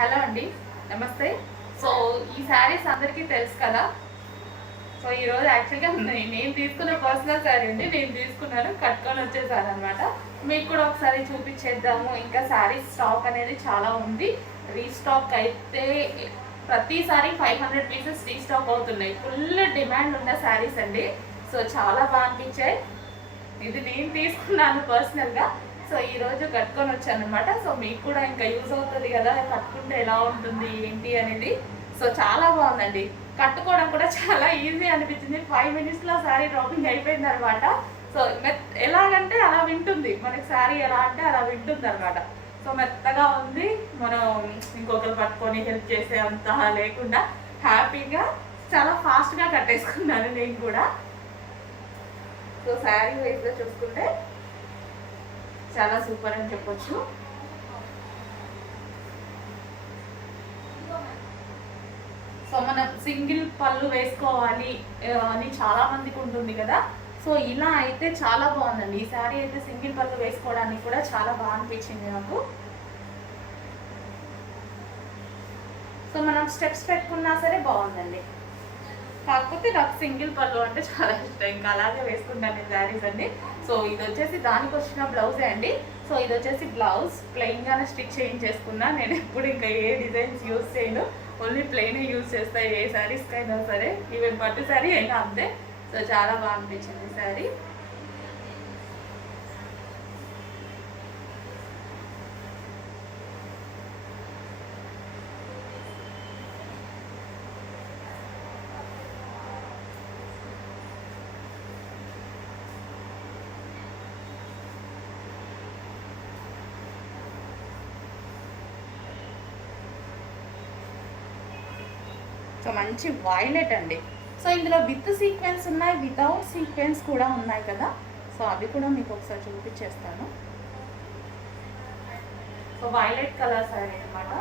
Hello అండి, నమస్తే. So ఈ శారీస్ అందరికీ తెలుసు కదా. సో ఈరోజు యాక్చువల్గా నేను తీసుకున్న పర్సనల్ శారీ అండి. నేను తీసుకున్నాను, కట్టుకొని వచ్చేసాను అనమాట. మీకు కూడా ఒకసారి చూపించేద్దాము. ఇంకా శారీస్ స్టాక్ అనేది చాలా ఉంది. రీస్టాక్ అయితే ప్రతిసారి 500 పీసెస్ రీస్టాక్ అవుతున్నాయి. ఫుల్ డిమాండ్ ఉన్న శారీస్ అండి. సో చాలా బాగా అనిపించాయి. ఇది నేను తీసుకున్నాను పర్సనల్గా. సో ఈరోజు కట్టుకొని వచ్చాను అనమాట. సో మీకు కూడా ఇంకా యూజ్ అవుతుంది కదా, కట్టుకుంటే ఎలా ఉంటుంది ఏంటి అనేది. సో చాలా బాగుందండి, కట్టుకోవడం కూడా చాలా ఈజీ అనిపించింది. 5 మినిట్స్లో శారీ డ్రాపింగ్ అయిపోయింది అనమాట. సో ఎలాగంటే అలా వింటుంది, మనకి శారీ ఎలా అంటే అలా వింటుంది అనమాట. సో మెత్తగా ఉంది, మనం ఇంకొకరు పట్టుకొని హెల్ప్ చేసే అంత లేకుండా హ్యాపీగా చాలా ఫాస్ట్గా కట్టేసుకున్నాను నేను కూడా. సో శారీ వైజ్గా చూసుకుంటే చాలా సూపర్ అని చెప్పొచ్చు. సో మనం సింగిల్ పళ్ళు వేసుకోవాలి అని చాలా మందికి ఉంటుంది కదా. సో ఇలా అయితే చాలా బాగుందండి. ఈ శారీ అయితే సింగిల్ పళ్ళు వేసుకోవడానికి కూడా చాలా బాగా అనిపించింది నాకు. సో మనం స్టెప్స్ పెట్టుకున్నా సరే బాగుందండి. కాకపోతే నాకు సింగిల్ పళ్ళు అంటే చాలా ఇష్టం, ఇంకా అలాగే వేసుకుంటాను నేను శారీస్ అండి. సో ఇది వచ్చేసి దానికి వచ్చిన బ్లౌజే అండి. సో ఇది వచ్చేసి బ్లౌజ్ ప్లెయిన్గానే స్టిచ్ చేయించేసుకున్నా. నేను ఎప్పుడు ఇంకా ఏ డిజైన్స్ యూజ్ చేయను, ఓన్లీ ప్లెయినే యూజ్ చేస్తాను ఏ శారీస్కి అయినా సరే, ఈవెన్ పట్టు శారీ అయినా అంతే. సో చాలా బాగా అనిపించింది శారీ. సో మంచి వైలెట్ అండి. సో ఇందులో విత్ సీక్వెన్స్ ఉన్నాయి, వితౌట్ సీక్వెన్స్ కూడా ఉన్నాయి కదా. సో అవి కూడా మీకు ఒకసారి చూపించేస్తాను. సో వైలెట్ కలర్ శారీ అనమాట.